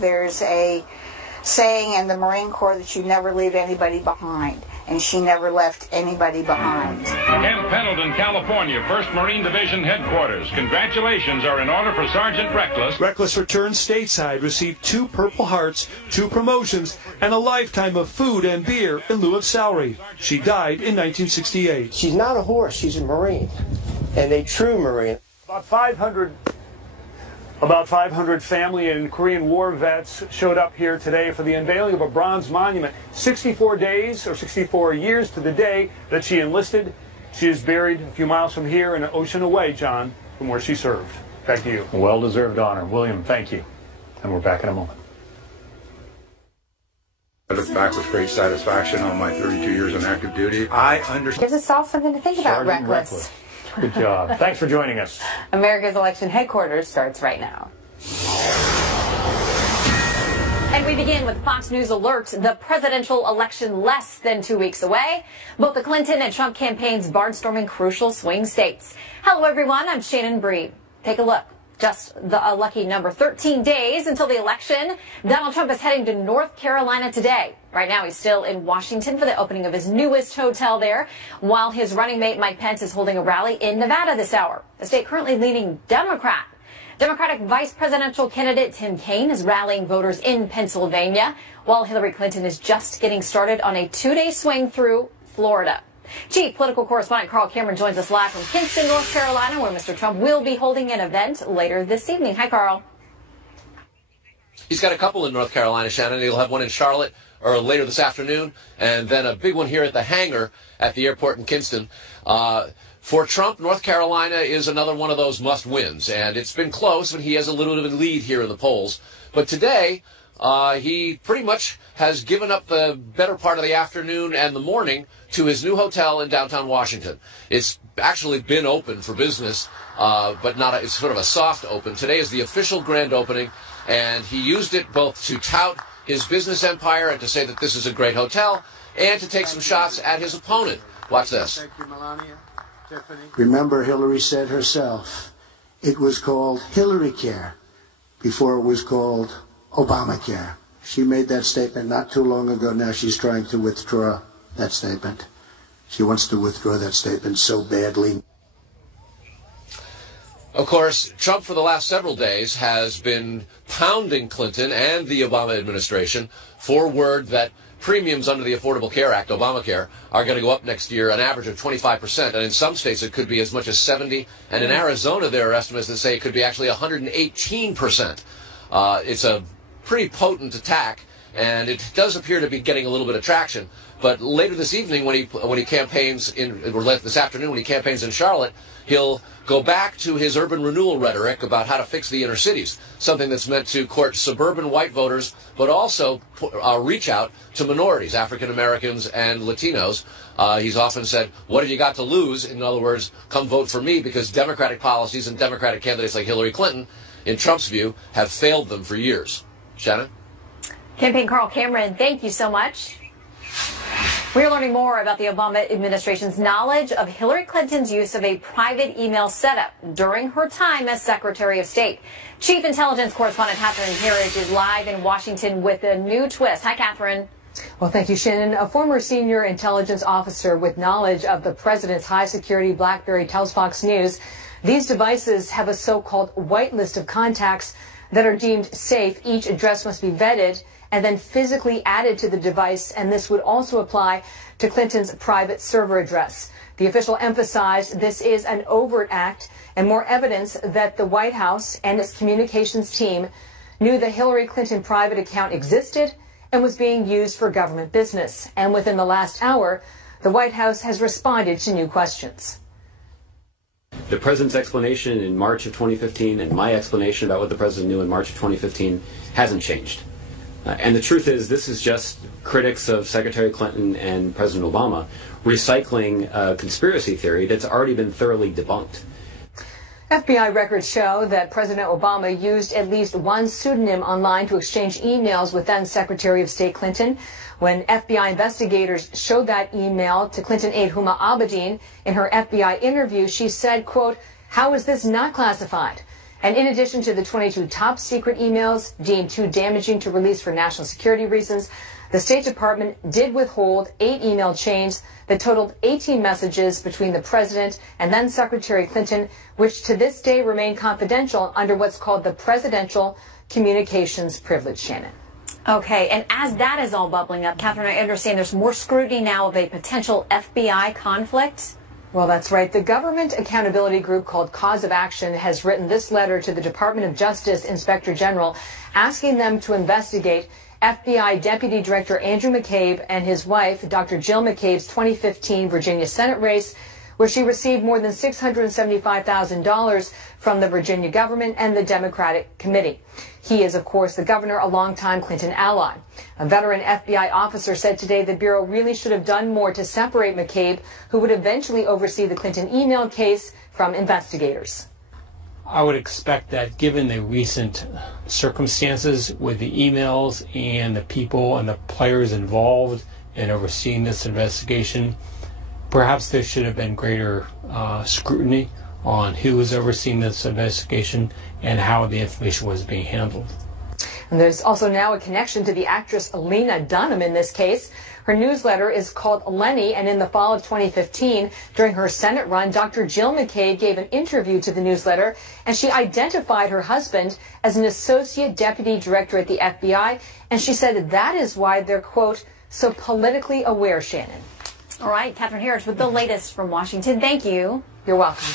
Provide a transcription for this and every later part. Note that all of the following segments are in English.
There's a saying in the Marine Corps that you never leave anybody behind, and she never left anybody behind. Camp Pendleton, California, 1st Marine Division Headquarters. Congratulations are in order for Sergeant Reckless. Reckless returned stateside, received 2 Purple Hearts, 2 promotions, and a lifetime of food and beer in lieu of salary. She died in 1968. She's not a horse, she's a Marine, and a true Marine. About 500 family and Korean War vets showed up here today for the unveiling of a bronze monument. 64 days, or 64 years to the day that she enlisted. She is buried a few miles from here and an ocean away, John, from where she served. Back to you. Well-deserved honor. William, thank you. And we're back in a moment. I look back with great satisfaction on my 32 years on active duty. I understand. Gives us all something to think about, Sergeant Reckless. Good job. Thanks for joining us. America's Election Headquarters starts right now. And we begin with Fox News Alert. The presidential election less than 2 weeks away. Both the Clinton and Trump campaigns barnstorming crucial swing states. Hello, everyone. I'm Shannon Breed. Take a look. Just a lucky number 13 days until the election. Donald Trump is heading to North Carolina today. Right now, he's still in Washington for the opening of his newest hotel there, while his running mate Mike Pence is holding a rally in Nevada this hour. The state currently leaning Democrat. Democratic vice presidential candidate Tim Kaine is rallying voters in Pennsylvania, while Hillary Clinton is just getting started on a 2-day swing through Florida. Chief political correspondent Carl Cameron joins us live from Kinston, North Carolina, where Mr. Trump will be holding an event later this evening. Hi, Carl. He's got a couple in North Carolina, Shannon. He'll have one in Charlotte or later this afternoon, and then a big one here at the hangar at the airport in Kinston. For Trump, North Carolina is another one of those must-wins, and it's been close, and he has a little bit of a lead here in the polls. But today, he pretty much has given up the better part of the afternoon and the morning to his new hotel in downtown Washington. It's actually been open for business, but it's sort of a soft open. Today is the official grand opening, and he used it both to tout his business empire and to say that this is a great hotel, and to take some shots at his opponent. Watch this. Thank you, Melania. Tiffany. Remember, Hillary said herself, it was called Hillary Care before it was called Obamacare. She made that statement not too long ago. Now she's trying to withdraw that statement. She wants to withdraw that statement so badly. Of course, Trump for the last several days has been pounding Clinton and the Obama administration for word that premiums under the Affordable Care Act, Obamacare, are going to go up next year an average of 25%, and in some states it could be as much as 70%, and in Arizona there are estimates that say it could be actually 118%. It's a pretty potent attack, and it does appear to be getting a little bit of traction. But later this evening, when he campaigns this afternoon when he campaigns in Charlotte, he'll go back to his urban renewal rhetoric about how to fix the inner cities, something that's meant to court suburban white voters, but also reach out to minorities, African Americans and Latinos. He's often said, "What have you got to lose?" In other words, come vote for me, because Democratic policies and Democratic candidates like Hillary Clinton, in Trump's view, have failed them for years. Shannon? Campaign Carl Cameron, thank you so much. We're learning more about the Obama administration's knowledge of Hillary Clinton's use of a private email setup during her time as Secretary of State. Chief Intelligence Correspondent Catherine Herridge is live in Washington with a new twist. Hi, Catherine. Well, thank you, Shannon. A former senior intelligence officer with knowledge of the president's high-security BlackBerry tells Fox News these devices have a so-called white list of contacts that are deemed safe. Each address must be vetted and then physically added to the device, and this would also apply to Clinton's private server address. The official emphasized this is an overt act and more evidence that the White House and its communications team knew the Hillary Clinton private account existed and was being used for government business. And within the last hour, the White House has responded to new questions. The president's explanation in March of 2015 and my explanation about what the president knew in March of 2015 hasn't changed. And the truth is, this is just critics of Secretary Clinton and President Obama recycling a conspiracy theory that's already been thoroughly debunked. FBI records show that President Obama used at least one pseudonym online to exchange emails with then Secretary of State Clinton. When FBI investigators showed that email to Clinton aide Huma Abedin in her FBI interview, she said, quote, "How is this not classified?" And in addition to the 22 top secret emails deemed too damaging to release for national security reasons, the State Department did withhold 8 email chains that totaled 18 messages between the president and then Secretary Clinton, which to this day remain confidential under what's called the Presidential Communications Privilege, Shannon. Okay, and as that is all bubbling up, Catherine, I understand there's more scrutiny now of a potential FBI conflict. Well, that's right. The government accountability group called Cause of Action has written this letter to the Department of Justice Inspector General asking them to investigate FBI Deputy Director Andrew McCabe and his wife, Dr. Jill McCabe's 2015 Virginia Senate race, where she received more than $675,000 from the Virginia government and the Democratic Committee. He is, of course, the governor, a longtime Clinton ally. A veteran FBI officer said today the Bureau really should have done more to separate McCabe, who would eventually oversee the Clinton email case, from investigators. I would expect that given the recent circumstances with the emails and the people and the players involved in overseeing this investigation, perhaps there should have been greater scrutiny on who was overseeing this investigation and how the information was being handled. And there's also now a connection to the actress Lena Dunham in this case. Her newsletter is called Lenny, and in the fall of 2015, during her Senate run, Dr. Jill McCabe gave an interview to the newsletter, and she identified her husband as an associate deputy director at the FBI, and she said that is why they're, quote, so politically aware, Shannon. All right, Catherine Harris with the latest from Washington. Thank you. You're welcome.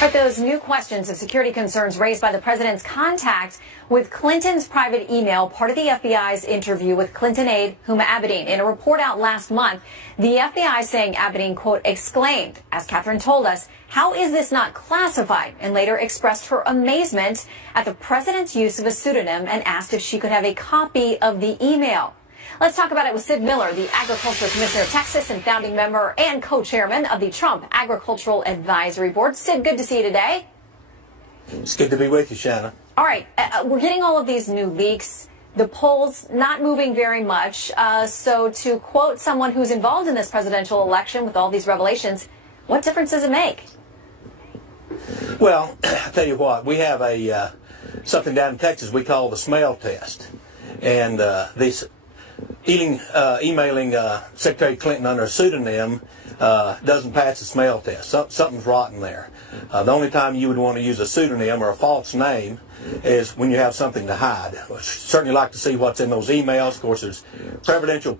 All right, those new questions of security concerns raised by the president's contact with Clinton's private email, part of the FBI's interview with Clinton aide Huma Abedin. In a report out last month, the FBI saying Abedin, quote, exclaimed, as Catherine told us, how is this not classified? And later expressed her amazement at the president's use of a pseudonym and asked if she could have a copy of the email. Let's talk about it with Sid Miller, the Agriculture Commissioner of Texas and founding member and co-chairman of the Trump Agricultural Advisory Board. Sid, good to see you today. It's good to be with you, Shannon. All right, we're getting all of these new leaks. The polls not moving very much. So to quote someone who's involved in this presidential election with all these revelations, what difference does it make? Well, I'll tell you what, we have a something down in Texas we call the smell test. And these emailing Secretary Clinton under a pseudonym doesn't pass the smell test. Something's rotten there. The only time you would want to use a pseudonym or a false name is when you have something to hide. We'd certainly like to see what's in those emails. Of course, there's presidential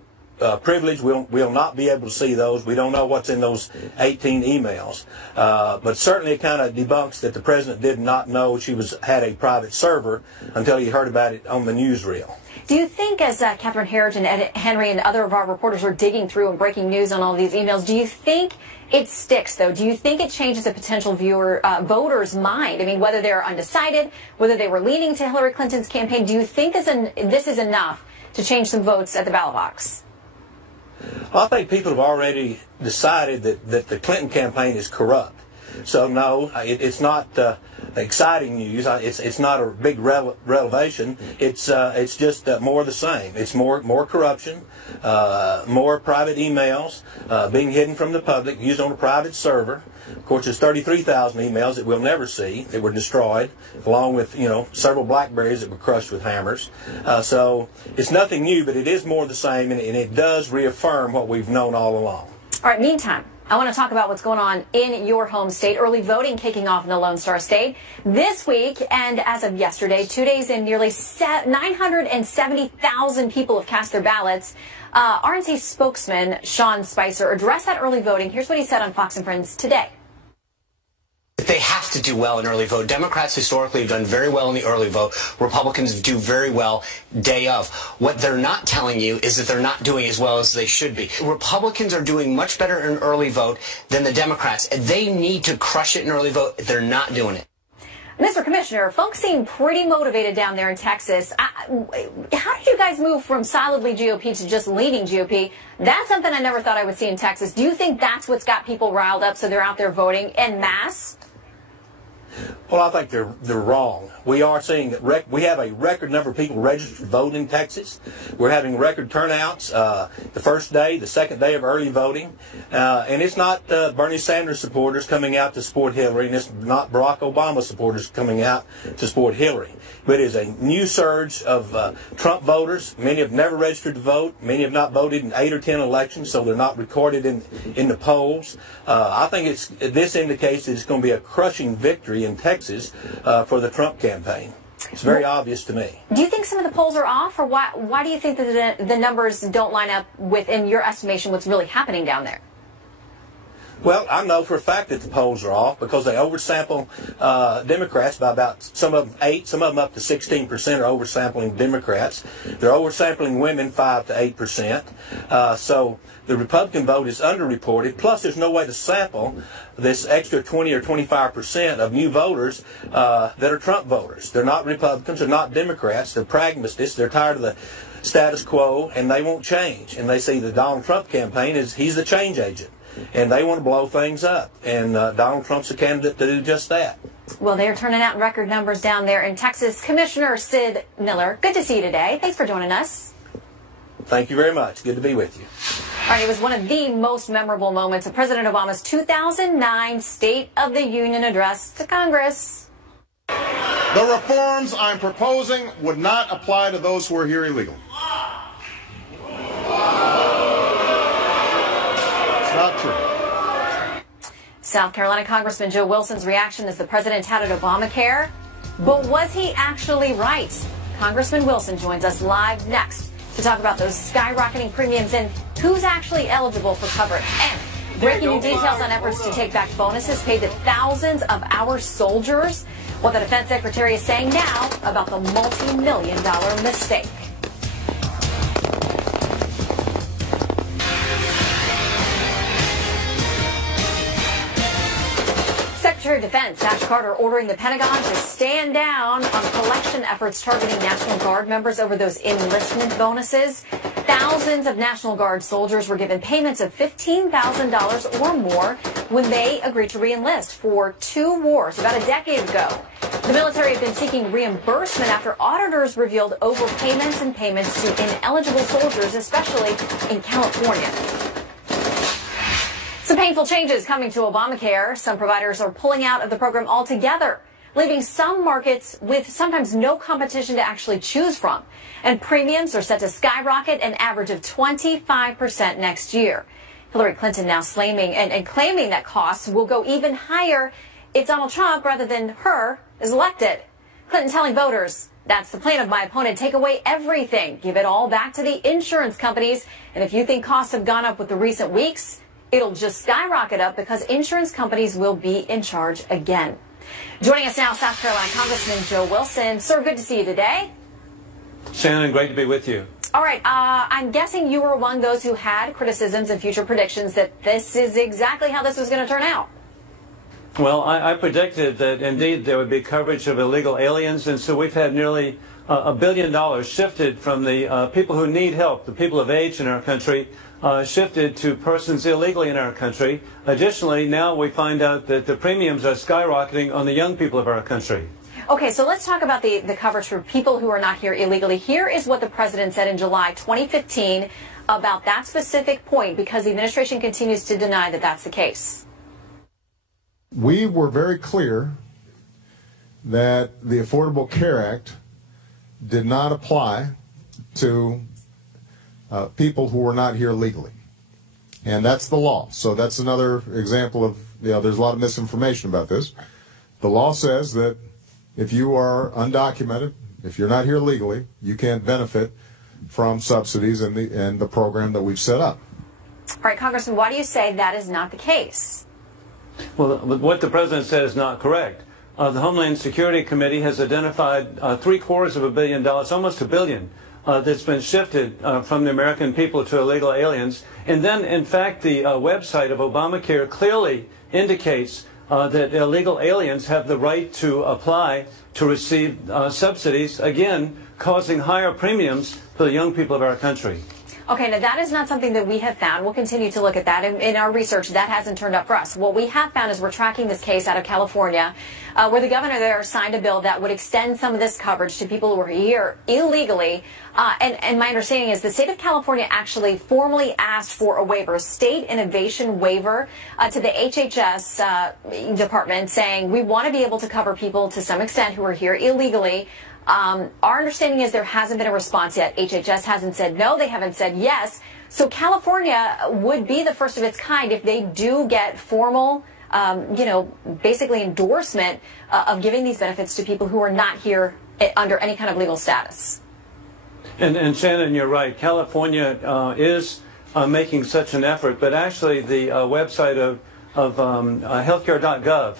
privilege. We'll not be able to see those. We don't know what's in those 18 emails. But certainly it kind of debunks that the president did not know she had a private server until he heard about it on the newsreel. Do you think, as Catherine Harris and Ed Henry and other of our reporters are digging through and breaking news on all these emails, do you think it sticks, though? Do you think it changes a potential voter's mind? I mean, whether they're undecided, whether they were leaning to Hillary Clinton's campaign, do you think this is enough to change some votes at the ballot box? Well, I think people have already decided that the Clinton campaign is corrupt. So no, it's not exciting news. It's not a big revelation. It's just more of the same. It's more corruption, more private emails being hidden from the public, used on a private server. Of course, there's 33,000 emails that we'll never see that were destroyed, along with several BlackBerries that were crushed with hammers. So it's nothing new, but it is more of the same, and it does reaffirm what we've known all along. All right. Meantime, I want to talk about what's going on in your home state. Early voting kicking off in the Lone Star State this week, and as of yesterday, 2 days in, nearly 970,000 people have cast their ballots. RNC spokesman Sean Spicer addressed that early voting. Here's what he said on Fox and Friends today. They have to do well in early vote. Democrats historically have done very well in the early vote. Republicans do very well day of. What they're not telling you is that they're not doing as well as they should be. Republicans are doing much better in early vote than the Democrats. They need to crush it in early vote. They're not doing it. Mr. Commissioner, folks seem pretty motivated down there in Texas. How did you guys move from solidly GOP to just leaning GOP? That's something I never thought I would see in Texas. Do you think that's what's got people riled up so they're out there voting en masse? Well, I think they're wrong. We are seeing we have a record number of people registered to vote in Texas. We're having record turnouts the first day, the second day of early voting, and it's not Bernie Sanders supporters coming out to support Hillary, and it's not Barack Obama supporters coming out to support Hillary. But it is a new surge of Trump voters. Many have never registered to vote. Many have not voted in 8 or 10 elections, so they're not recorded in the polls. I think this indicates that it's going to be a crushing victory in Texas for the Trump campaign. It's very obvious to me. Do you think some of the polls are off, or why do you think that the numbers don't line up with, in your estimation, what's really happening down there? Well, I know for a fact that the polls are off because they oversample Democrats by about, some of them 8, some of them up to 16% are oversampling Democrats. They're oversampling women 5 to 8%. So the Republican vote is underreported. Plus, there's no way to sample this extra 20 or 25% of new voters that are Trump voters. They're not Republicans. They're not Democrats. They're pragmatists. They're tired of the status quo, and they won't change. And they see the Donald Trump campaign as he's the change agent. And they want to blow things up. And Donald Trump's a candidate to do just that. Well, they're turning out record numbers down there in Texas. Commissioner Sid Miller, good to see you today. Thanks for joining us. Thank you very much. Good to be with you. All right, it was one of the most memorable moments of President Obama's 2009 State of the Union address to Congress. The reforms I'm proposing would not apply to those who are here illegally. Not true. South Carolina Congressman Joe Wilson's reaction as the president touted Obamacare. But was he actually right? Congressman Wilson joins us live next to talk about those skyrocketing premiums and who's actually eligible for coverage. And breaking new details on efforts to take back bonuses paid to thousands of our soldiers. What the defense secretary is saying now about the multi-million-dollar mistake. Secretary of Defense Ash Carter ordering the Pentagon to stand down on collection efforts targeting National Guard members over those enlistment bonuses. Thousands of National Guard soldiers were given payments of $15,000 or more when they agreed to re-enlist for 2 wars about a decade ago. The military had been seeking reimbursement after auditors revealed overpayments and payments to ineligible soldiers, especially in California. Some painful changes coming to Obamacare. Some providers are pulling out of the program altogether, leaving some markets with sometimes no competition to actually choose from. And premiums are set to skyrocket an average of 25% next year. Hillary Clinton now claiming that costs will go even higher if Donald Trump, rather than her, is elected. Clinton telling voters, that's the plan of my opponent. Take away everything. Give it all back to the insurance companies. And if you think costs have gone up with the recent weeks, it'll just skyrocket up because insurance companies will be in charge again. Joining us now, South Carolina Congressman Joe Wilson. Sir, good to see you today. Shannon, great to be with you. All right, I'm guessing you were among those who had criticisms and future predictions that this is exactly how this was going to turn out. Well, I predicted that indeed there would be coverage of illegal aliens, and so we've had nearly $1 billion shifted from the people who need help, the people of age in our country, shifted to persons illegally in our country. Additionally, now we find out that the premiums are skyrocketing on the young people of our country. Okay, so let's talk about the coverage for people who are not here illegally. Here is what the president said in July 2015 about that specific point, because the administration continues to deny that that's the case. We were very clear that the Affordable Care Act did not apply to people who were not here legally. And that's the law. So that's another example of, there's a lot of misinformation about this. The law says that if you are undocumented, if you're not here legally, you can't benefit from subsidies in the program that we've set up. All right, Congressman, why do you say that is not the case? Well, what the president said is not correct. The Homeland Security Committee has identified $750 million, almost $1 billion, that's been shifted from the American people to illegal aliens. And then, in fact, the website of Obamacare clearly indicates that illegal aliens have the right to apply to receive subsidies, again, causing higher premiums for the young people of our country. Okay, now that is not something that we have found. We'll continue to look at that. In our research, that hasn't turned up for us. What we have found is we're tracking this case out of California, where the governor there signed a bill that would extend some of this coverage to people who are here illegally. And my understanding is the state of California actually formally asked for a waiver, a state innovation waiver, to the HHS department, saying we want to be able to cover people to some extent who are here illegally. Our understanding is there hasn't been a response yet. HHS hasn't said no. They haven't said yes. So California would be the first of its kind if they do get formal, basically endorsement of giving these benefits to people who are not here under any kind of legal status. And Shannon, you're right. California is making such an effort, but actually the website of healthcare.gov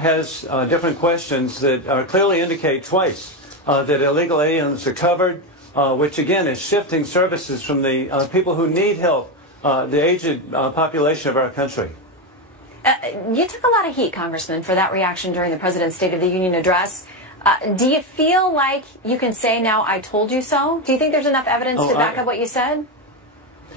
has different questions that clearly indicate twice that illegal aliens are covered, which again is shifting services from the people who need help, the aged population of our country. You took a lot of heat, Congressman, for that reaction during the President's State of the Union address. Do you feel like you can say now, I told you so? Do you think there's enough evidence to back up what you said?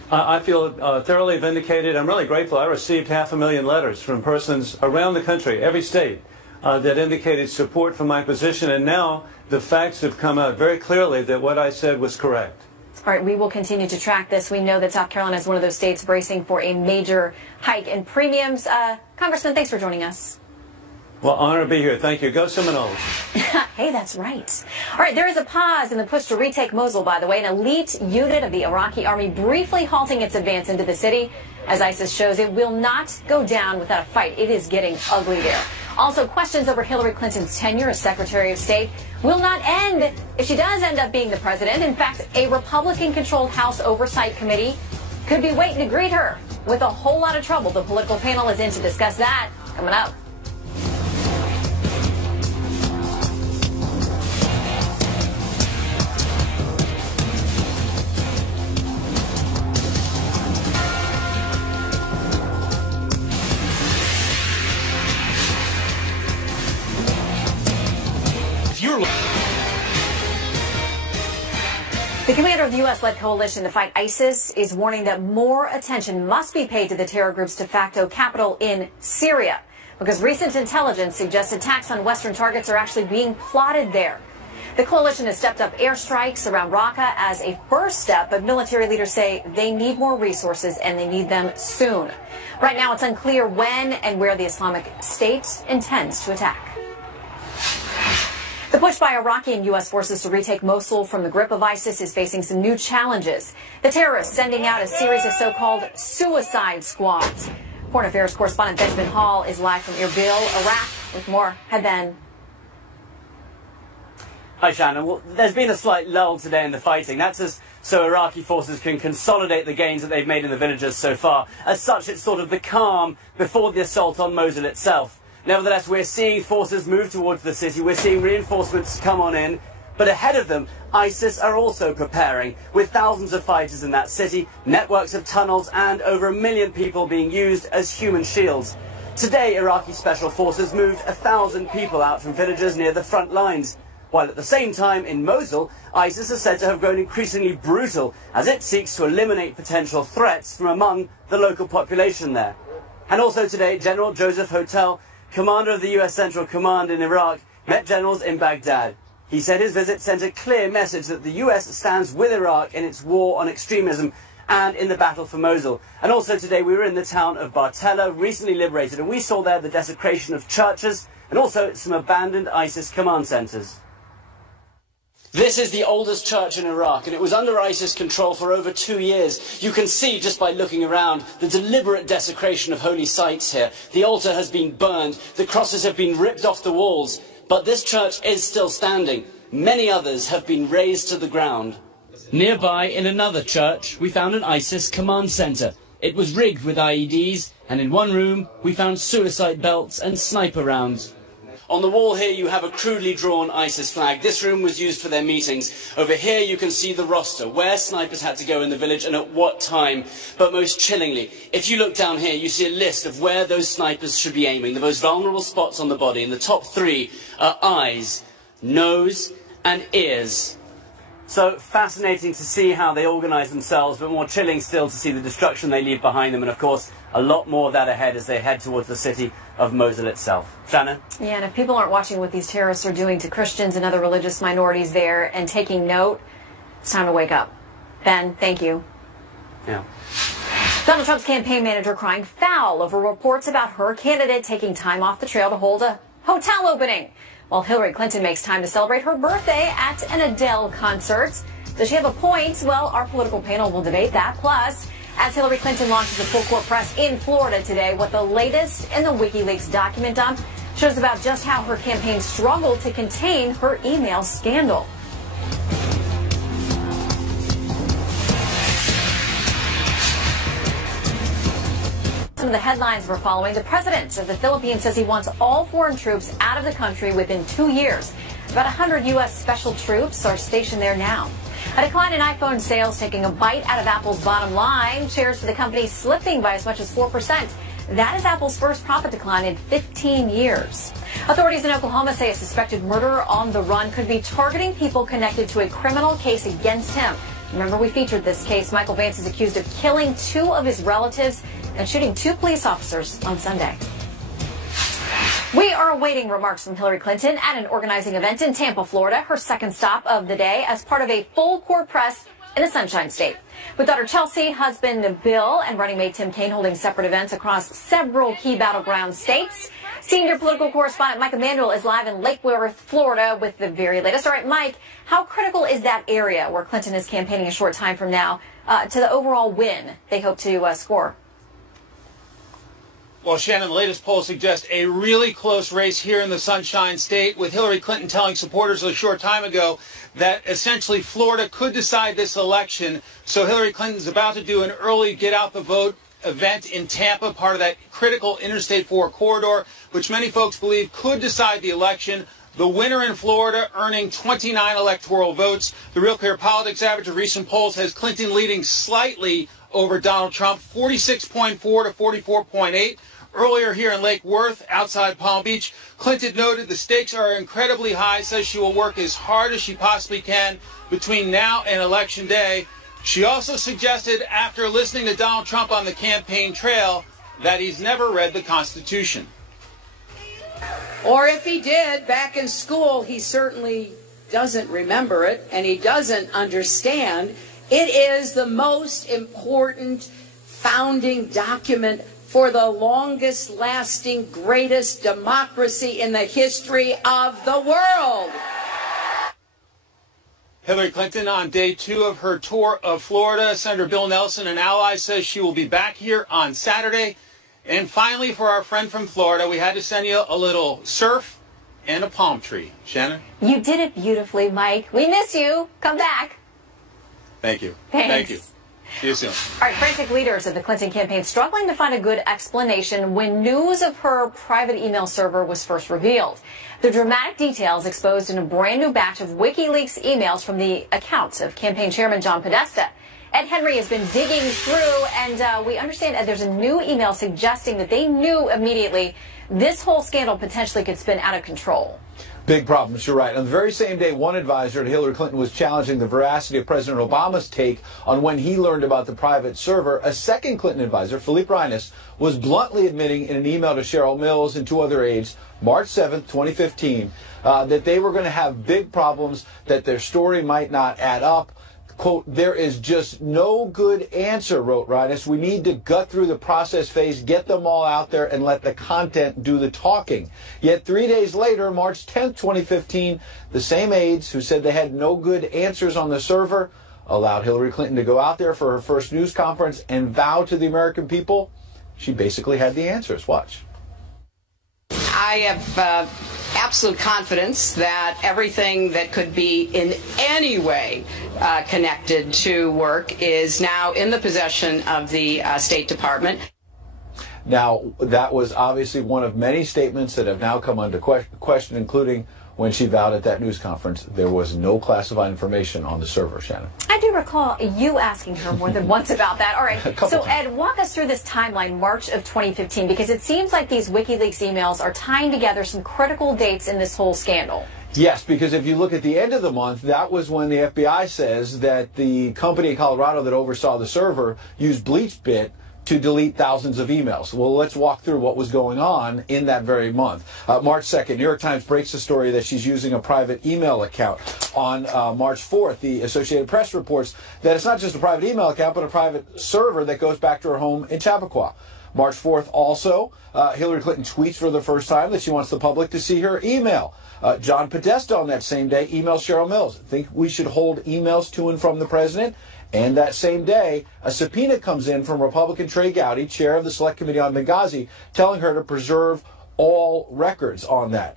I feel thoroughly vindicated. I'm really grateful. I received 500,000 letters from persons around the country, every state, that indicated support for my position. And now the facts have come out very clearly that what I said was correct. All right, we will continue to track this. We know that South Carolina is one of those states bracing for a major hike in premiums. Congressman, thanks for joining us. Well, honor to be here. Thank you. Go Seminoles. Hey, that's right. All right, there is a pause in the push to retake Mosul, by the way. An elite unit of the Iraqi army briefly halting its advance into the city. As ISIS shows, it will not go down without a fight. It is getting ugly there. Also, questions over Hillary Clinton's tenure as Secretary of State will not end if she does end up being the president. In fact, a Republican-controlled House Oversight Committee could be waiting to greet her with a whole lot of trouble. The political panel is in to discuss that. Coming up. The commander of the U.S.-led coalition to fight ISIS is warning that more attention must be paid to the terror group's de facto capital in Syria, because recent intelligence suggests attacks on Western targets are actually being plotted there. The coalition has stepped up airstrikes around Raqqa as a first step, but military leaders say they need more resources and they need them soon. Right now, it's unclear when and where the Islamic State intends to attack. The push by Iraqi and U.S. forces to retake Mosul from the grip of ISIS is facing some new challenges. The terrorists sending out a series of so-called suicide squads. Foreign Affairs correspondent Benjamin Hall is live from Erbil, Iraq, with more. Hi, Ben. Hi, Shannon. Well, there's been a slight lull today in the fighting. That's so Iraqi forces can consolidate the gains that they've made in the villages so far. As such, it's sort of the calm before the assault on Mosul itself. Nevertheless, we're seeing forces move towards the city. We're seeing reinforcements come on in. But ahead of them, ISIS are also preparing, with thousands of fighters in that city, networks of tunnels, and over 1 million people being used as human shields. Today, Iraqi special forces moved 1,000 people out from villages near the front lines. While at the same time, in Mosul, ISIS is said to have grown increasingly brutal as it seeks to eliminate potential threats from among the local population there. And also today, General Joseph Hotel, commander of the U.S. Central Command in Iraq, met generals in Baghdad. He said his visit sent a clear message that the U.S. stands with Iraq in its war on extremism and in the battle for Mosul. And also today we were in the town of Bartella, recently liberated, and we saw there the desecration of churches and also some abandoned ISIS command centers. This is the oldest church in Iraq, and it was under ISIS control for over 2 years. You can see, just by looking around, the deliberate desecration of holy sites here. The altar has been burned, the crosses have been ripped off the walls, but this church is still standing. Many others have been razed to the ground. Nearby, in another church, we found an ISIS command centre. It was rigged with IEDs, and in one room, we found suicide belts and sniper rounds. On the wall here you have a crudely drawn ISIS flag. This room was used for their meetings. Over here you can see the roster, where snipers had to go in the village and at what time. But most chillingly, if you look down here, you see a list of where those snipers should be aiming, the most vulnerable spots on the body. And the top 3 are eyes, nose and ears. So fascinating to see how they organise themselves, but more chilling still to see the destruction they leave behind them, and of course a lot more of that ahead as they head towards the city of Mosul itself. Shannon? Yeah, and if people aren't watching what these terrorists are doing to Christians and other religious minorities there and taking note, it's time to wake up. Ben, thank you. Yeah. Donald Trump's campaign manager crying foul over reports about her candidate taking time off the trail to hold a hotel opening, while Hillary Clinton makes time to celebrate her birthday at an Adele concert. Does she have a point? Well, our political panel will debate that. Plus, as Hillary Clinton launches a full-court press in Florida today, what the latest in the WikiLeaks document dump shows about just how her campaign struggled to contain her email scandal. Some of the headlines we're following. The president of the Philippines says he wants all foreign troops out of the country within 2 years. About 100 U.S. special troops are stationed there now. A decline in iPhone sales taking a bite out of Apple's bottom line. Shares for the company slipping by as much as 4%. That is Apple's first profit decline in 15 years. Authorities in Oklahoma say a suspected murderer on the run could be targeting people connected to a criminal case against him. Remember, we featured this case. Michael Vance is accused of killing 2 of his relatives and shooting 2 police officers on Sunday. We are awaiting remarks from Hillary Clinton at an organizing event in Tampa, Florida, her second stop of the day as part of a full court press in the Sunshine State. With daughter Chelsea, husband Bill, and running mate Tim Kaine holding separate events across several key battleground states. Senior political correspondent Mike Emanuel is live in Lake Worth, Florida with the very latest. All right, Mike, how critical is that area where Clinton is campaigning a short time from now to the overall win they hope to score? Well, Shannon, the latest polls suggest a really close race here in the Sunshine State, with Hillary Clinton telling supporters a short time ago that essentially Florida could decide this election. So Hillary Clinton's about to do an early get-out-the-vote event in Tampa, part of that critical Interstate 4 corridor, which many folks believe could decide the election. The winner in Florida earning 29 electoral votes. The Real Clear Politics average of recent polls has Clinton leading slightly over Donald Trump, 46.4 to 44.8. Earlier here in Lake Worth, outside Palm Beach, Clinton noted the stakes are incredibly high, says she will work as hard as she possibly can between now and Election Day. She also suggested, after listening to Donald Trump on the campaign trail, that he's never read the Constitution. Or if he did, back in school, he certainly doesn't remember it, and he doesn't understand. It is the most important founding document for the longest-lasting, greatest democracy in the history of the world. Hillary Clinton on day 2 of her tour of Florida. Senator Bill Nelson, an ally, says she will be back here on Saturday. And finally, for our friend from Florida, we had to send you a little surf and a palm tree. Shannon? You did it beautifully, Mike. We miss you. Come back. Thank you. Thanks. Thank you. See you soon. All right, frantic leaders of the Clinton campaign struggling to find a good explanation when news of her private email server was first revealed. The dramatic details exposed in a brand new batch of WikiLeaks emails from the accounts of campaign chairman John Podesta. Ed Henry has been digging through, and we understand there's a new email suggesting that they knew immediately this whole scandal potentially could spin out of control. Big problems, you're right. On the very same day, one advisor to Hillary Clinton was challenging the veracity of President Obama's take on when he learned about the private server. A second Clinton advisor, Philippe Reines, was bluntly admitting in an email to Cheryl Mills and 2 other aides, March 7th, 2015, that they were going to have big problems, that their story might not add up. Quote, there is just no good answer, wrote Reines. We need to gut through the process phase, get them all out there, and let the content do the talking. Yet 3 days later, March 10th, 2015, the same aides who said they had no good answers on the server allowed Hillary Clinton to go out there for her first news conference and vow to the American people she basically had the answers. Watch. I have absolute confidence that everything that could be in any way connected to work is now in the possession of the State Department. Now, that was obviously one of many statements that have now come under question, including when she vowed at that news conference there was no classified information on the server, Shannon. I do recall you asking her more than once about that. All right. So, Ed, walk us through this timeline, March of 2015, because it seems like these WikiLeaks emails are tying together some critical dates in this whole scandal. Yes, because if you look at the end of the month, that was when the FBI says that the company in Colorado that oversaw the server used BleachBit to delete thousands of emails. Well, let's walk through what was going on in that very month. March 2nd, New York Times breaks the story that she's using a private email account. On March 4th, the Associated Press reports that it's not just a private email account, but a private server that goes back to her home in Chappaqua. March 4th also, Hillary Clinton tweets for the first time that she wants the public to see her email. John Podesta on that same day emails Cheryl Mills. Think we should hold emails to and from the president? And that same day, a subpoena comes in from Republican Trey Gowdy, chair of the Select Committee on Benghazi, telling her to preserve all records on that.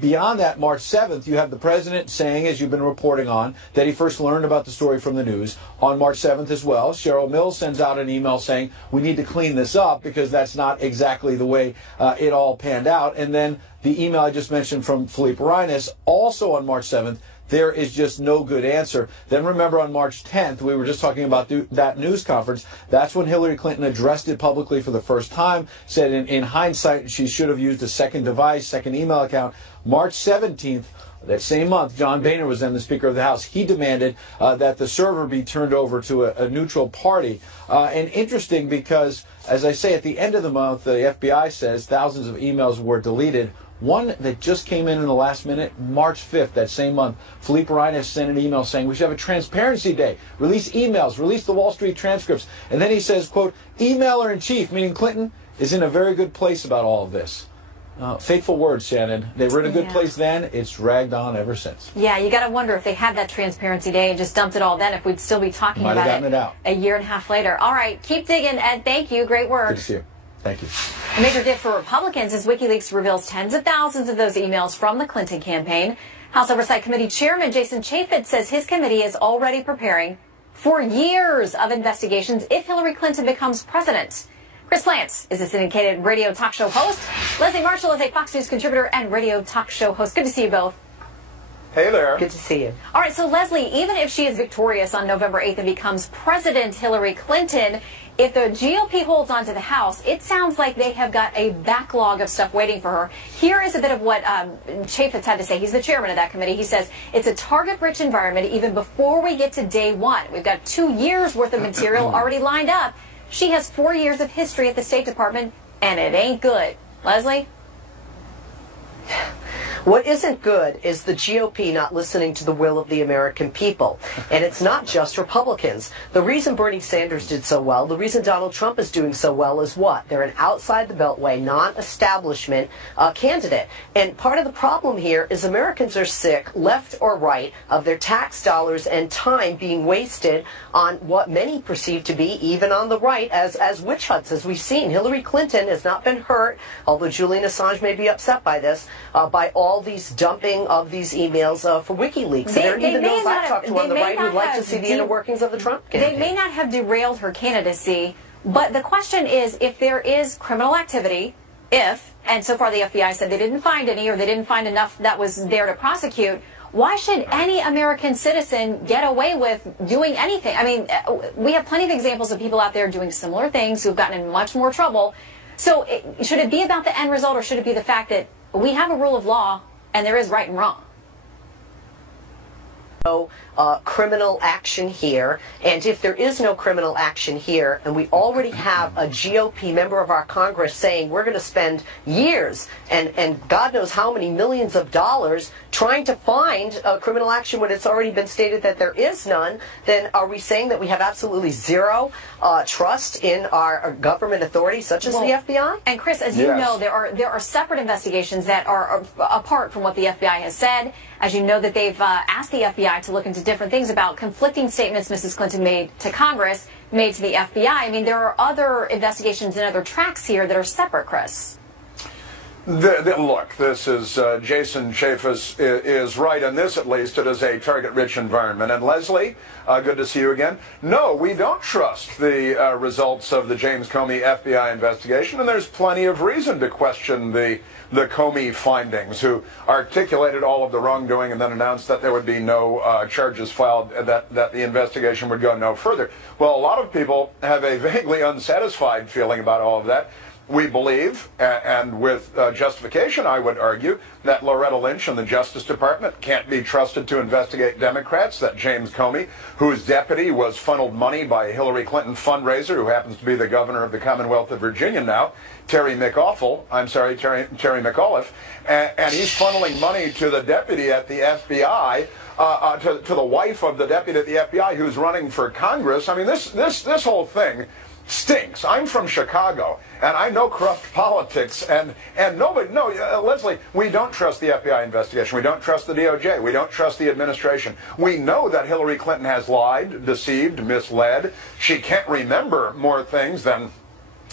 Beyond that, March 7th, you have the president saying, as you've been reporting on, that he first learned about the story from the news. On March 7th as well, Cheryl Mills sends out an email saying, we need to clean this up because that's not exactly the way it all panned out. And then the email I just mentioned from Philippe Reines, also on March 7th, there is just no good answer. Then remember on March 10th, we were just talking about that news conference. That's when Hillary Clinton addressed it publicly for the first time, said in hindsight she should have used a second device, second email account. March 17th, that same month, John Boehner was then the Speaker of the House. He demanded that the server be turned over to a neutral party. And interesting because, as I say, at the end of the month, the FBI says thousands of emails were deleted. One that just came in the last minute, March 5th, that same month, Philippe Reines sent an email saying we should have a transparency day, release emails, release the Wall Street transcripts. And then he says, quote, emailer-in-chief, meaning Clinton, is in a very good place about all of this. Fateful words, Shannon. They were in a good place then. It's dragged on ever since. Yeah, you got to wonder if they had that transparency day and just dumped it all then, if we'd still be talking about it a year and a half later. All right, keep digging, Ed. Thank you. Great work. Good to see you. Thank you. A major gift for Republicans as WikiLeaks reveals tens of thousands of those emails from the Clinton campaign. House Oversight Committee Chairman Jason Chaffetz says his committee is already preparing for years of investigations if Hillary Clinton becomes president. Chris Plants is a syndicated radio talk show host. Leslie Marshall is a Fox News contributor and radio talk show host. Good to see you both. Hey there. Good to see you. All right, so Leslie, even if she is victorious on November 8th and becomes President Hillary Clinton, if the GOP holds on to the House, it sounds like they have got a backlog of stuff waiting for her. Here is a bit of what Chaffetz had to say. He's the chairman of that committee. He says, it's a target-rich environment even before we get to day one. We've got 2 years worth of material already lined up. She has 4 years of history at the State Department, and it ain't good. Leslie? What isn't good is the GOP not listening to the will of the American people. And it's not just Republicans. The reason Bernie Sanders did so well, the reason Donald Trump is doing so well is what? They're an outside the beltway, non-establishment candidate. And part of the problem here is Americans are sick, left or right, of their tax dollars and time being wasted on what many perceive to be, even on the right, as witch hunts, as we've seen. Hillary Clinton has not been hurt, although Julian Assange may be upset by this, by all these dumping of these emails for WikiLeaks. There are even those I've talked to on the right who'd like to see the inner workings of the Trump campaign. They may not have derailed her candidacy, but the question is if there is criminal activity, and so far the FBI said they didn't find any or they didn't find enough that was there to prosecute, why should any American citizen get away with doing anything? I mean, we have plenty of examples of people out there doing similar things who've gotten in much more trouble. So should it be about the end result or should it be the fact that we have a rule of law and there is right and wrong? Criminal action here, and if there is no criminal action here, and we already have a GOP member of our Congress saying we're going to spend years and God knows how many millions of dollars trying to find criminal action when it's already been stated that there is none, then are we saying that we have absolutely zero trust in our government authorities such as the FBI? And Chris, as you know, there are separate investigations that are apart from what the FBI has said. As you know, that they've asked the FBI to look into different things about conflicting statements Mrs. Clinton made to Congress, made to the FBI. I mean, there are other investigations and other tracks here that are separate, Chris. Look, this is Jason Chaffetz is right on this, at least. It is a target-rich environment. And Leslie, good to see you again. No, we don't trust the results of the James Comey FBI investigation, and there's plenty of reason to question the Comey findings, who articulated all of the wrongdoing and then announced that there would be no charges filed, that the investigation would go no further. Well, a lot of people have a vaguely unsatisfied feeling about all of that. we believe, and with justification, I would argue, that Loretta Lynch and the Justice Department can't be trusted to investigate Democrats, that James Comey, whose deputy was funneled money by a Hillary Clinton fundraiser, who happens to be the governor of the Commonwealth of Virginia now, Terry McAuliffe, and he's funneling money to the deputy at the FBI, to the wife of the deputy at the FBI who's running for Congress. I mean, this whole thing stinks. I'm from Chicago, and I know corrupt politics, and nobody, Leslie, we don't trust the FBI investigation. We don't trust the DOJ. We don't trust the administration. We know that Hillary Clinton has lied, deceived, misled. She can't remember more things than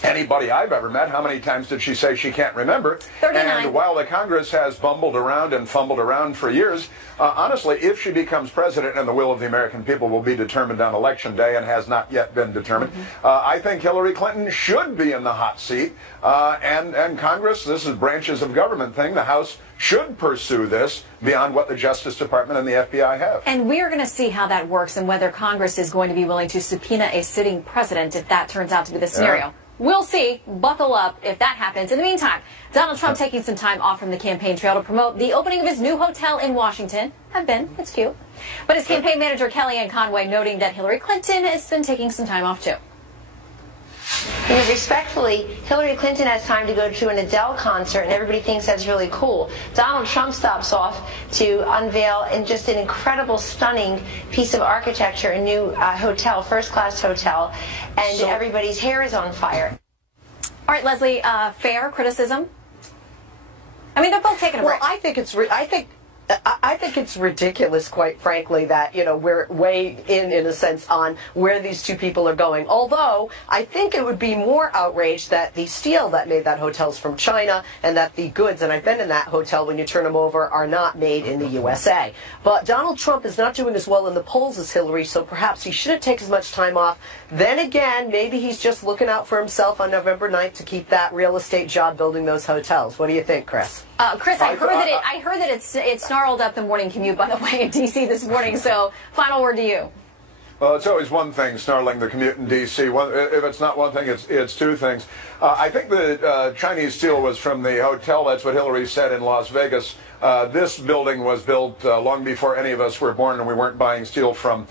anybody I've ever met. How many times did she say she can't remember? 39. And while the Congress has bumbled around and fumbled around for years, honestly, if she becomes president and the will of the American people will be determined on Election Day and has not yet been determined, I think Hillary Clinton should be in the hot seat. And Congress, this is branches of government thing, the House should pursue this beyond what the Justice Department and the FBI have. And we are going to see how that works and whether Congress is going to be willing to subpoena a sitting president if that turns out to be the scenario. Yeah. We'll see. Buckle up if that happens. In the meantime, Donald Trump taking some time off from the campaign trail to promote the opening of his new hotel in Washington. I've been. It's cute. But his campaign manager, Kellyanne Conway, noting that Hillary Clinton has been taking some time off, too. You know, respectfully, Hillary Clinton has time to go to an Adele concert, and everybody thinks that's really cool. Donald Trump stops off to unveil in just an incredible, stunning piece of architecture, a new hotel, first-class hotel, and everybody's hair is on fire. All right, Leslie, fair criticism? I mean, they're both taking a break. Well, I think it's ridiculous, quite frankly, that, you know, we're way in a sense, on where these two people are going. Although, I think it would be more outraged that the steel that made that hotel is from China and that the goods, and I've been in that hotel, when you turn them over, are not made in the USA. But Donald Trump is not doing as well in the polls as Hillary, so perhaps he shouldn't take as much time off. Then again, maybe he's just looking out for himself on November 9th to keep that real estate job building those hotels. What do you think, Chris? Chris, I heard that it snarled up the morning commute, by the way, in D.C. this morning. So, final word to you. Well, it's always one thing, snarling the commute in D.C. If it's not one thing, it's two things. I think the Chinese steel was from the hotel. That's what Hillary said in Las Vegas. This building was built long before any of us were born, and we weren't buying steel from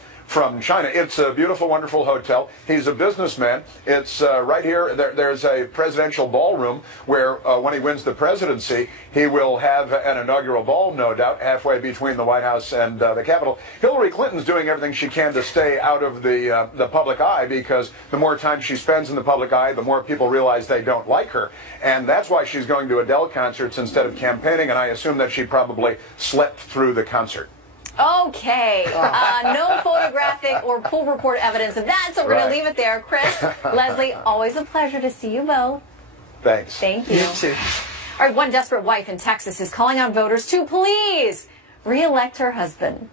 China. It's a beautiful, wonderful hotel. He's a businessman. It's right here. There's a presidential ballroom where when he wins the presidency, he will have an inaugural ball, no doubt, halfway between the White House and the Capitol. Hillary Clinton's doing everything she can to stay out of the public eye, because the more time she spends in the public eye, the more people realize they don't like her. And that's why she's going to Adele concerts instead of campaigning, and I assume that she probably slept through the concert. Okay. No photographic or pool report evidence of that, so we're going to leave it there. Chris, Leslie, always a pleasure to see you both. Thanks. Thank you. You too. All right, one desperate wife in Texas is calling on voters to please re-elect her husband.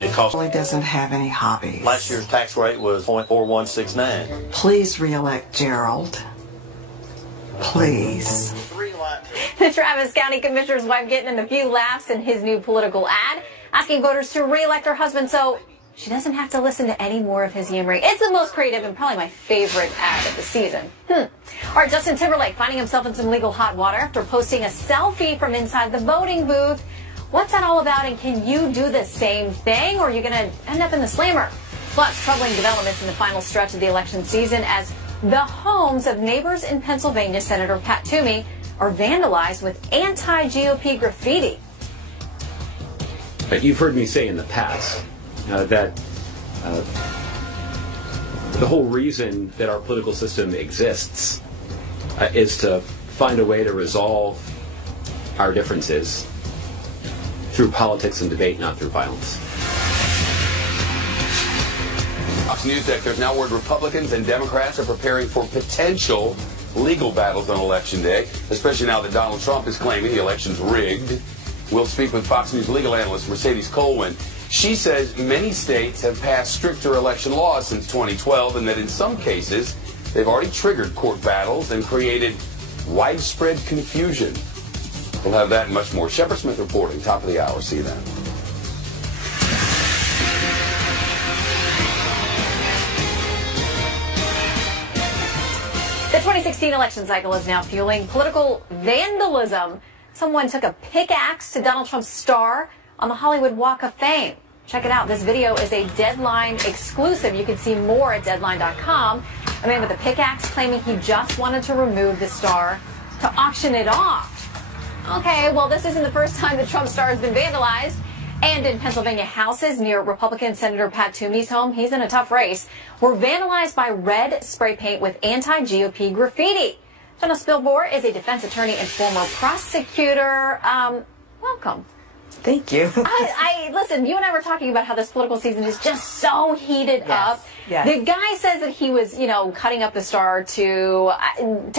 It doesn't have any hobbies. Last year's tax rate was 0.4169. Please re-elect Gerald. Please. The Travis County Commissioner's wife getting in a few laughs in his new political ad, asking voters to re-elect her husband so she doesn't have to listen to any more of his yammering. It's the most creative and probably my favorite ad of the season. All right, Justin Timberlake finding himself in some legal hot water after posting a selfie from inside the voting booth. What's that all about, and can you do the same thing, or are you going to end up in the slammer? Plus, troubling developments in the final stretch of the election season as the homes of neighbors in Pennsylvania, Senator Pat Toomey, are vandalized with anti-GOP graffiti. But you've heard me say in the past that the whole reason that our political system exists is to find a way to resolve our differences through politics and debate, not through violence. Fox News Deck, there's now word Republicans and Democrats are preparing for potential legal battles on Election Day, especially now that Donald Trump is claiming the election's rigged. We'll speak with Fox News legal analyst Mercedes Colwin. She says many states have passed stricter election laws since 2012 and that in some cases they've already triggered court battles and created widespread confusion. We'll have that and much more. Shepard Smith reporting, top of the hour. See you then. The 2016 election cycle is now fueling political vandalism. Someone took a pickaxe to Donald Trump's star on the Hollywood Walk of Fame. Check it out. This video is a Deadline exclusive. You can see more at Deadline.com. A man with a pickaxe claiming he just wanted to remove the star to auction it off. Okay, well, this isn't the first time the Trump star has been vandalized. And in Pennsylvania, houses near Republican Senator Pat Toomey's home, he's in a tough race, were vandalized by red spray paint with anti-GOP graffiti. Jenna Spilbore is a defense attorney and former prosecutor. Welcome. Thank you. Listen, you and I were talking about how this political season is just so heated up. Yes. The guy says that he was, cutting up the star to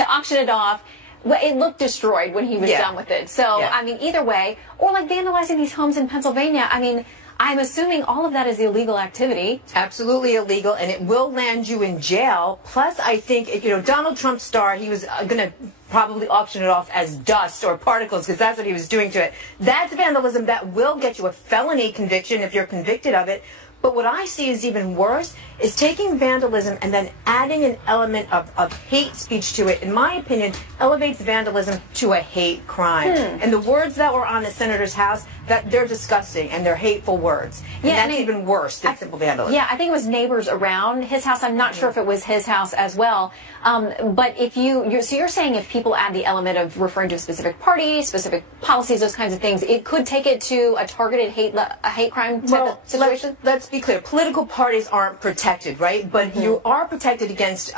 auction it off. Well, it looked destroyed when he was done with it. So, I mean, either way, or like vandalizing these homes in Pennsylvania. I mean, I'm assuming all of that is illegal activity. Absolutely illegal, and it will land you in jail. Plus, I think, Donald Trump's star, he was going to probably auction it off as dust or particles, because that's what he was doing to it. That's vandalism. That will get you a felony conviction if you're convicted of it. But what I see is even worse is taking vandalism and then adding an element of hate speech to it, in my opinion, elevates vandalism to a hate crime. And the words that were on the senator's house, that they're disgusting and they're hateful words. And that's even worse than simple vandalism. Yeah, I think it was neighbors around his house. I'm not sure if it was his house as well. But if so you're saying if people add the element of referring to a specific party, specific policies, those kinds of things, it could take it to a targeted hate crime type of situation? Let's be clear. Political parties aren't protected, right? But you are protected against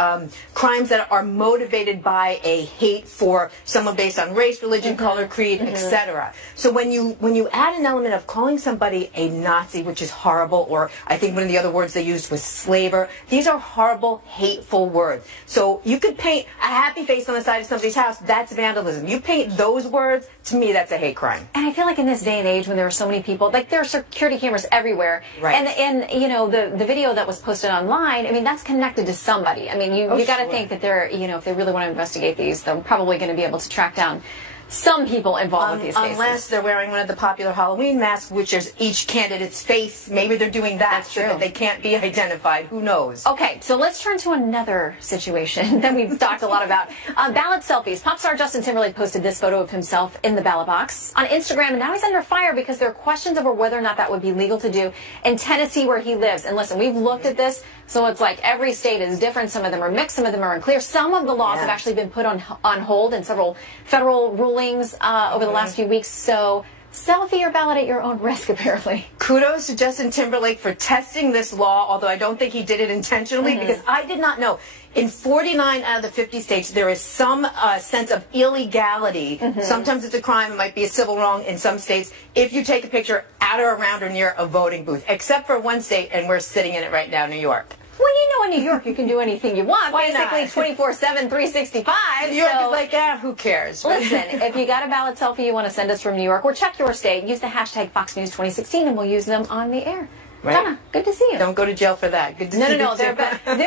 crimes that are motivated by a hate for someone based on race, religion, color, creed, etc. So when you add an element of calling somebody a Nazi, which is horrible, or I think one of the other words they used was slaver, these are horrible, hateful words. So you could paint a happy face on the side of somebody's house, that's vandalism. You paint those words, to me, that's a hate crime. And I feel like in this day and age when there are so many people, like there are security cameras everywhere. Right. And the video that was posted online, I mean, that's connected to somebody. I mean, you got to think that they're, if they really want to investigate these, they're probably going to be able to track down some people involved with these cases. Unless they're wearing one of the popular Halloween masks, which is each candidate's face. Maybe they're doing that so that they can't be identified. Who knows? Okay, so let's turn to another situation that we've talked a lot about. Ballot selfies. Pop star Justin Timberlake posted this photo of himself in the ballot box on Instagram, and now he's under fire because there are questions over whether or not that would be legal to do in Tennessee where he lives. And listen, we've looked at this, so it's like every state is different. Some of them are mixed, some of them are unclear. Some of the laws have actually been put on hold in several federal rulings over the last few weeks. So selfie your ballot at your own risk, apparently. Kudos to Justin Timberlake for testing this law, although I don't think he did it intentionally, because I did not know. In 49 out of the 50 states, there is some sense of illegality. Sometimes it's a crime. It might be a civil wrong in some states if you take a picture at or around or near a voting booth, except for one state, and we're sitting in it right now, New York. Well, in New York, you can do anything you want. Why basically 24/7, 365. New York is like, who cares? Listen, if you got a ballot selfie you want to send us from New York, or check your state, use the hashtag Fox News 2016, and we'll use them on the air. Right. Jonna, good to see you. Don't go to jail for that. Good to see you. No. There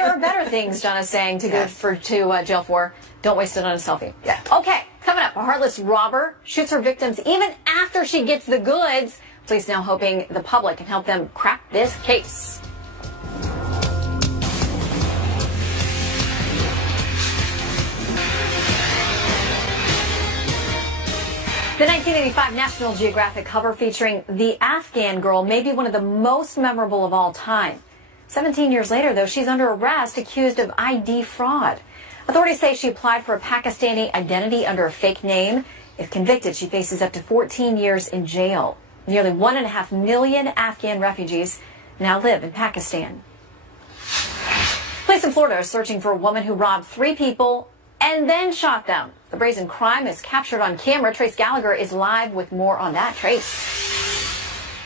are better things, Jonna's saying, to go to jail for. Don't waste it on a selfie. Yeah. Okay, coming up, a heartless robber shoots her victims even after she gets the goods. Police now hoping the public can help them crack this case. The 1985 National Geographic cover featuring the Afghan girl may be one of the most memorable of all time. 17 years later, though, she's under arrest accused of ID fraud. Authorities say she applied for a Pakistani identity under a fake name. If convicted, she faces up to 14 years in jail. Nearly 1.5 million Afghan refugees now live in Pakistan. Police in Florida are searching for a woman who robbed 3 people and then shot them. The brazen crime is captured on camera. Trace Gallagher is live with more on that. Trace.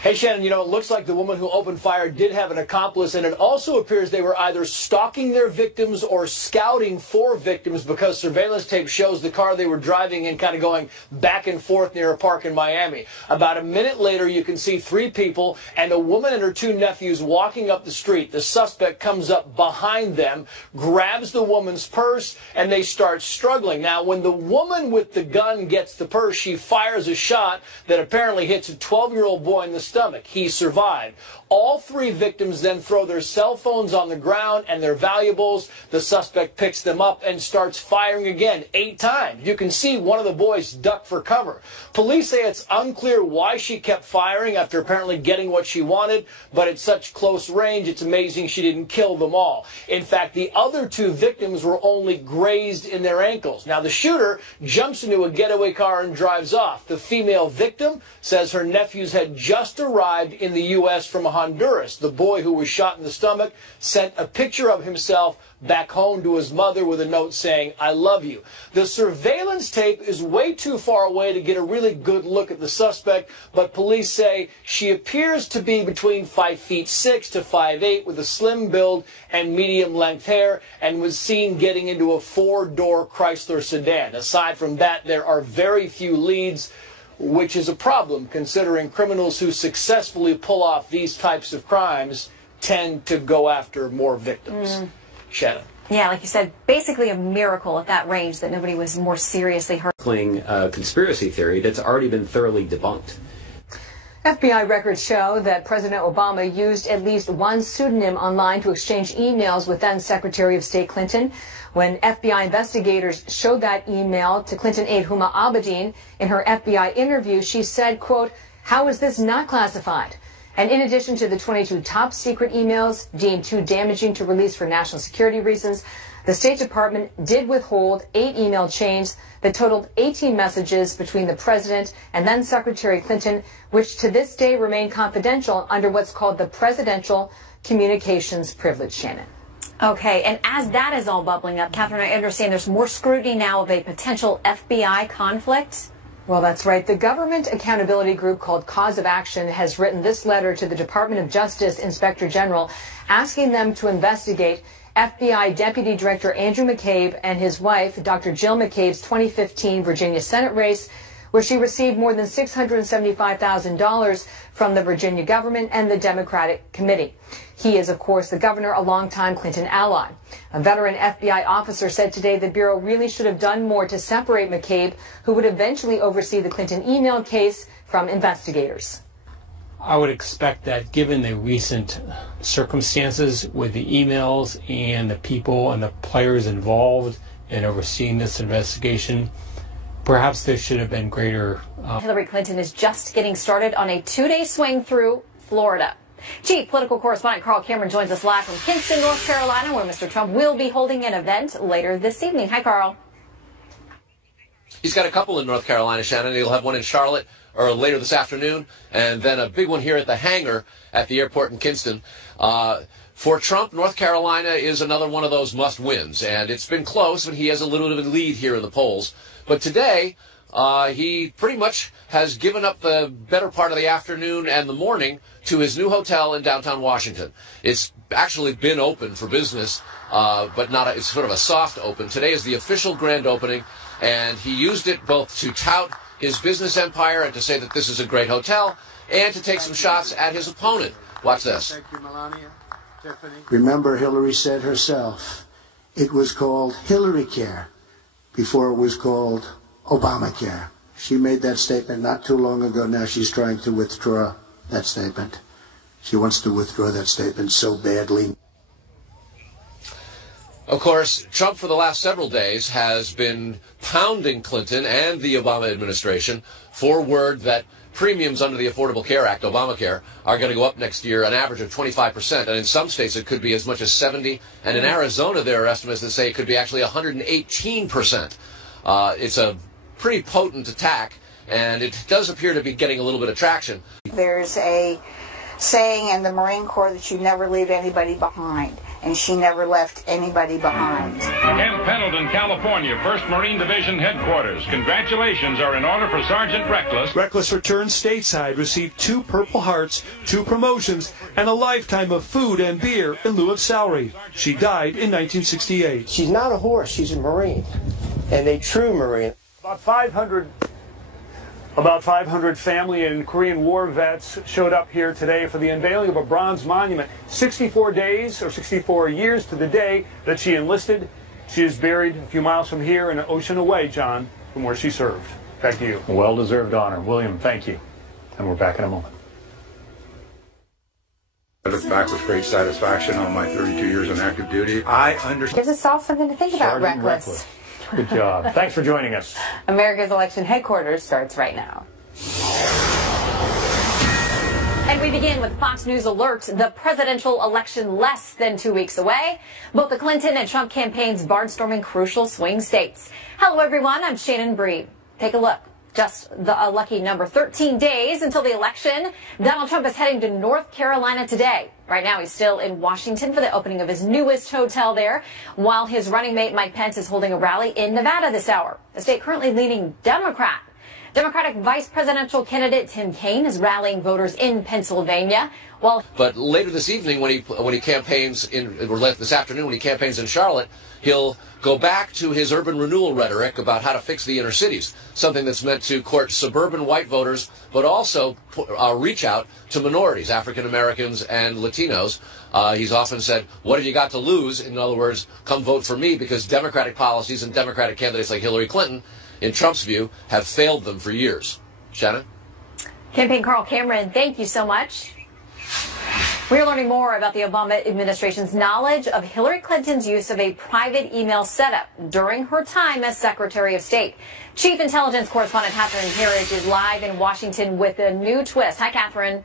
Hey, Shannon, it looks like the woman who opened fire did have an accomplice, and it also appears they were either stalking their victims or scouting for victims, because surveillance tape shows the car they were driving in kind of going back and forth near a park in Miami. About a minute later, you can see 3 people and a woman and her 2 nephews walking up the street. The suspect comes up behind them, grabs the woman's purse, and they start struggling. Now, when the woman with the gun gets the purse, she fires a shot that apparently hits a 12-year-old boy in the stomach. He survived. All three victims then throw their cell phones on the ground and their valuables. The suspect picks them up and starts firing again 8 times. You can see one of the boys duck for cover. Police say it's unclear why she kept firing after apparently getting what she wanted, but at such close range, it's amazing she didn't kill them all. In fact, the other 2 victims were only grazed in their ankles. Now, the shooter jumps into a getaway car and drives off. The female victim says her nephews had just arrived in the U.S. from Honduras. The boy who was shot in the stomach sent a picture of himself back home to his mother with a note saying, "I love you." The surveillance tape is way too far away to get a really good look at the suspect, but police say she appears to be between 5'6" to 5'8" with a slim build and medium-length hair, and was seen getting into a 4-door Chrysler sedan. Aside from that, there are very few leads, which is a problem considering criminals who successfully pull off these types of crimes tend to go after more victims. Shannon. Yeah, like you said, basically a miracle at that range that nobody was more seriously hurt. Conspiracy theory that's already been thoroughly debunked. FBI records show that President Obama used at least one pseudonym online to exchange emails with then Secretary of State Clinton. When FBI investigators showed that email to Clinton aide Huma Abedin in her FBI interview, she said, quote, "How is this not classified?" And in addition to the 22 top secret emails deemed too damaging to release for national security reasons, the State Department did withhold 8 email chains that totaled 18 messages between the president and then Secretary Clinton, which to this day remain confidential under what's called the Presidential Communications Privilege, Shannon. Okay, and as that is all bubbling up, Catherine, I understand there's more scrutiny now of a potential FBI conflict. Well, that's right. The government accountability group called Cause of Action has written this letter to the Department of Justice Inspector General asking them to investigate FBI Deputy Director Andrew McCabe and his wife, Dr. Jill McCabe's 2015 Virginia Senate race, where she received more than $675,000 from the Virginia government and the Democratic Committee. He is, of course, the governor, a longtime Clinton ally. A veteran FBI officer said today the Bureau really should have done more to separate McCabe, who would eventually oversee the Clinton email case, from investigators. I would expect that given the recent circumstances with the emails and the people and the players involved in overseeing this investigation, perhaps there should have been greater... Hillary Clinton is just getting started on a 2-day swing through Florida. Chief political correspondent Carl Cameron joins us live from Kinston, North Carolina, where Mr. Trump will be holding an event later this evening. Hi, Carl. He's got a couple in North Carolina, Shannon. He'll have one in Charlotte or later this afternoon, and then a big one here at the hangar at the airport in Kinston. For Trump, North Carolina is another one of those must-wins, and it's been close, and he has a little bit of a lead here in the polls. But today, he pretty much has given up the better part of the afternoon and the morning to his new hotel in downtown Washington. It's actually been open for business, but it's sort of a soft open. Today is the official grand opening, and he used it both to tout his business empire and to say that this is a great hotel, and to take some shots at his opponent. Watch this. Thank you, Melania. Tiffany. Remember, Hillary said herself, it was called Hillary Care before it was called Obamacare. She made that statement not too long ago. Now she's trying to withdraw that statement. She wants to withdraw that statement so badly. Of course, Trump for the last several days has been pounding Clinton and the Obama administration for word that premiums under the Affordable Care Act, Obamacare, are going to go up next year an average of 25%, and in some states it could be as much as 70%, and in Arizona there are estimates that say it could be actually 118%. It's a pretty potent attack, and it does appear to be getting a little bit of traction. There's a saying in the Marine Corps that you never leave anybody behind, and she never left anybody behind. Camp Pendleton, California, 1st Marine Division Headquarters. Congratulations are in order for Sergeant Reckless. Reckless returned stateside, received 2 Purple Hearts, 2 promotions, and a lifetime of food and beer in lieu of salary. She died in 1968. She's not a horse, she's a Marine, and a true Marine. About 500 family and Korean War vets showed up here today for the unveiling of a bronze monument. 64 days or 64 years to the day that she enlisted. She is buried a few miles from here and an ocean away, John, from where she served. Back to you. Well-deserved honor. William, thank you. And we're back in a moment. I look back with great satisfaction on my 32 years on active duty. I understand. Gives us all something to think about. Reckless. Good job. Thanks for joining us. America's election headquarters starts right now. And we begin with Fox News Alert. The presidential election less than 2 weeks away. Both the Clinton and Trump campaigns barnstorming crucial swing states. Hello, everyone. I'm Shannon Bree. Take a look. Just a lucky number 13 days until the election. Donald Trump is heading to North Carolina today. Right now, he's still in Washington for the opening of his newest hotel there, while his running mate Mike Pence is holding a rally in Nevada this hour. The state currently leaning Democrat. Democratic vice presidential candidate Tim Kaine is rallying voters in Pennsylvania. But later this evening, when he campaigns this afternoon when he campaigns in Charlotte, he'll go back to his urban renewal rhetoric about how to fix the inner cities, something that's meant to court suburban white voters, but also reach out to minorities, African Americans and Latinos. He's often said, "What have you got to lose?" In other words, come vote for me, because Democratic policies and Democratic candidates like Hillary Clinton, in Trump's view, have failed them for years. Shannon? Campaign Carl Cameron, thank you so much. We're learning more about the Obama administration's knowledge of Hillary Clinton's use of a private email setup during her time as Secretary of State. Chief Intelligence Correspondent Catherine Herridge is live in Washington with a new twist. Hi, Catherine.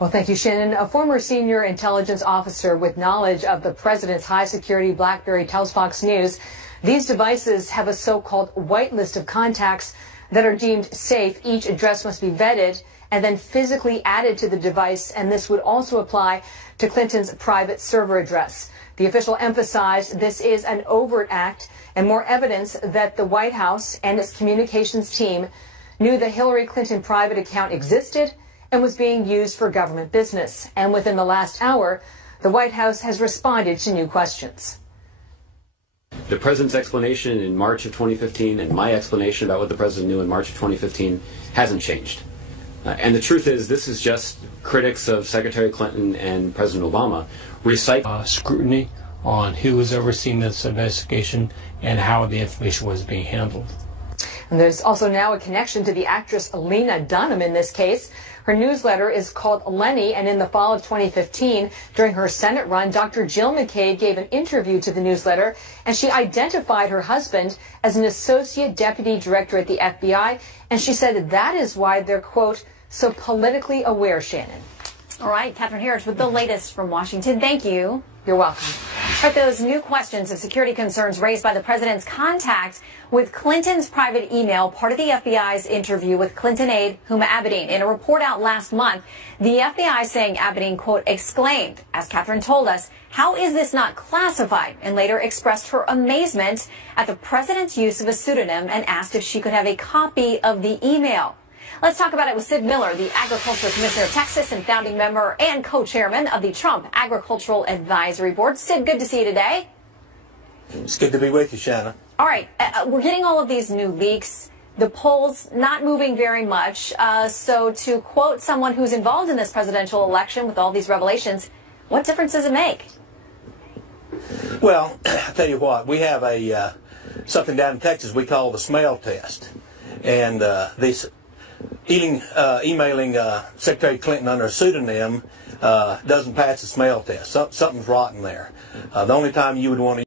Well, thank you, Shannon. A former senior intelligence officer with knowledge of the president's high-security BlackBerry tells Fox News these devices have a so-called white list of contacts that are deemed safe. Each address must be vetted and then physically added to the device, and this would also apply to Clinton's private server address. The official emphasized this is an overt act and more evidence that the White House and its communications team knew the Hillary Clinton private account existed and was being used for government business. And within the last hour, the White House has responded to new questions. The president's explanation in March of 2015 and my explanation about what the president knew in March of 2015 hasn't changed. And the truth is, this is just critics of Secretary Clinton and President Obama recite scrutiny on who was overseeing this investigation and how the information was being handled. And there's also now a connection to the actress Lena Dunham in this case. Her newsletter is called Lenny, and in the fall of 2015, during her Senate run, Dr. Jill McCabe gave an interview to the newsletter, and she identified her husband as an associate deputy director at the FBI, and she said that is why they're, quote, so politically aware, Shannon. All right, Catherine Harris with the latest from Washington. Thank you. You're welcome. All right, those new questions of security concerns raised by the president's contact with Clinton's private email, part of the FBI's interview with Clinton aide Huma Abedin. In a report out last month, the FBI saying Abedin, quote, exclaimed, as Catherine told us, "How is this not classified?" and later expressed her amazement at the president's use of a pseudonym and asked if she could have a copy of the email. Let's talk about it with Sid Miller, the Agriculture Commissioner of Texas and founding member and co-chairman of the Trump Agricultural Advisory Board. Sid, good to see you today. It's good to be with you, Shannon. All right, we're getting all of these new leaks. The polls not moving very much. So to quote someone who's involved in this presidential election with all these revelations, what difference does it make? Well, I'll tell you what, we have something down in Texas we call the smell test. And emailing Secretary Clinton under a pseudonym doesn't pass the smell test. Something's rotten there. The only time you would want to